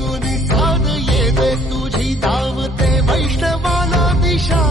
बसून साध येते तुझी धावते वैष्णवाला दिशा.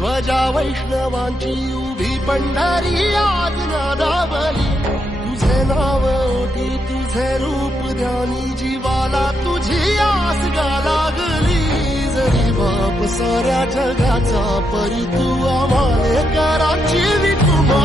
ध्वजा वैष्णवांची उभी पंढरी आज नादावली. तुझे नाव ओटी तुझे रूप ध्यानी जीवाला तुझी आस गा लागली. जरी बाप साऱ्या जगाचा परी तू आम्हाले कराची विठुमा.